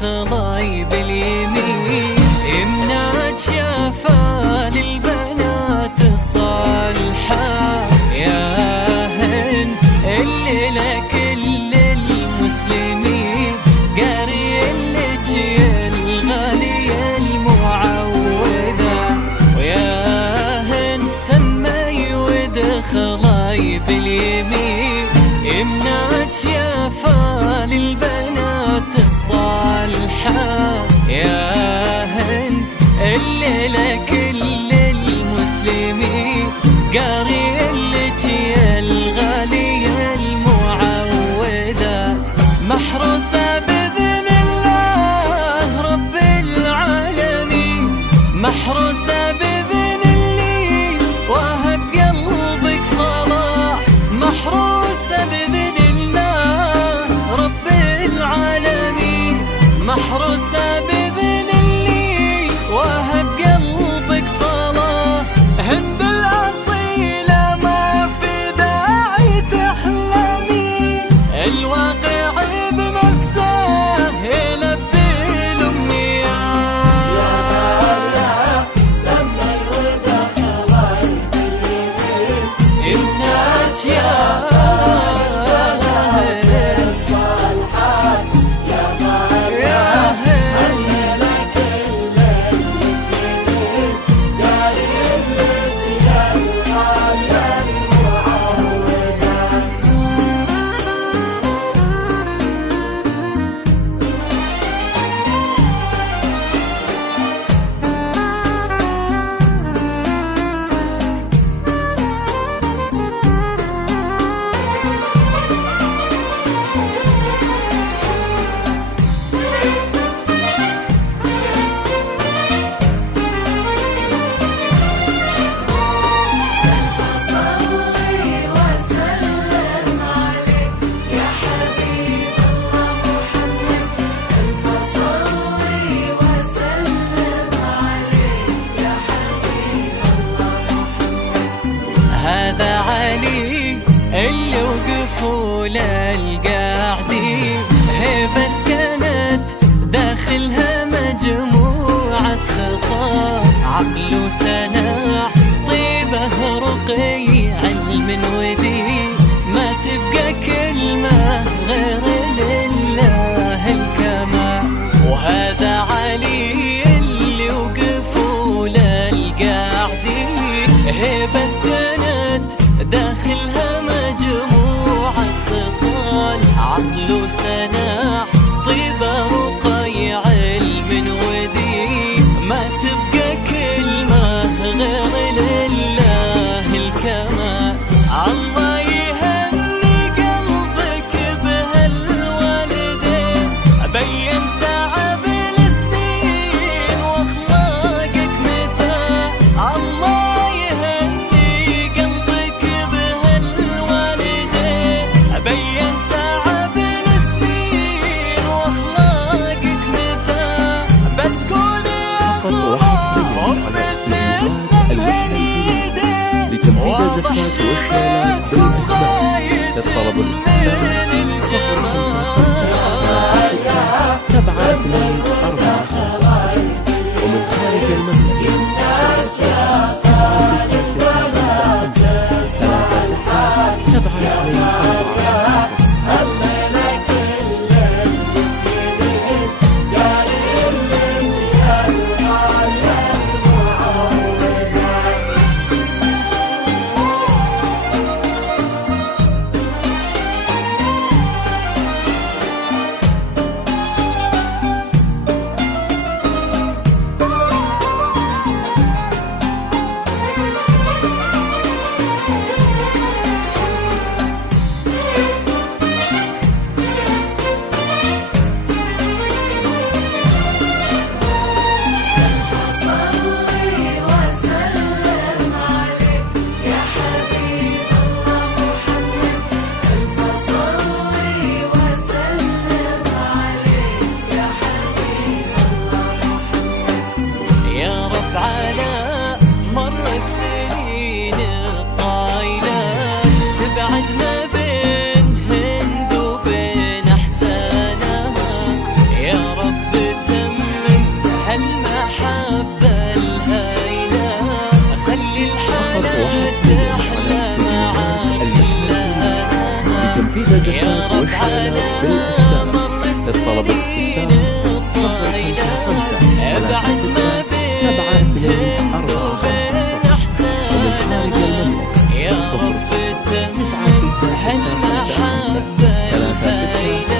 خلاي باليمين، يمنعك شافا للبنات الصالحة يا هند اللي لكل المسلمين قاري لك يا الغالية المعودة، ويا هند سمي ودخلاي باليمين، يمنعك شافا للبنات الصالحة يا هند اللي لكل المسلمين قاري لك يا الغالية المعودة، محروسة بإذن الله رب العالمين، محروسة بإذن اللي وهب قلبك صلاح، محروسة بإذن الله رب العالمين، محروسة بإذن اللي وهب قلبك صلاح، هند الأصيلة ما في داعي تحلمين، الواقع بنفسه يلبي الأمنيات، يا غالية سمي ودخلاي باليمين، يمنعك يا هذا علي اللي وقفوا للقاعدين، هي بس كانت داخلها مجموعة خصال، عقل وسناع طيبة رقي علم ودين، ما تبقى كلمة غير لله الكمال، وهذا علي اللي وقفوا للقاعدين، هي بس كانت داخلها مجموعة خصال، عقل وسناع طيبة رقي علم ودين، ما تبقى كلمة غير لله الكمال، الله يهني قلبك بهالوالدين، بين تعب السنين واخلاقك متى، الله يهني قلبك بهالوالدين، بين تعب السنين واخلاقك متى، بس كوني أغرى تسلم هاليدين، لتنفيذ زفات وإشارات بالأسماء، للطلب والاستفسار 055 ومن خارج المملكة 06 9 وحصريا على استديوهات المحمدية لتنفيذ زكاة وإشعالات بالأسباب. للطلب والاستفسار 055 36 72 450 ومن خارج المملكة 00 96655 36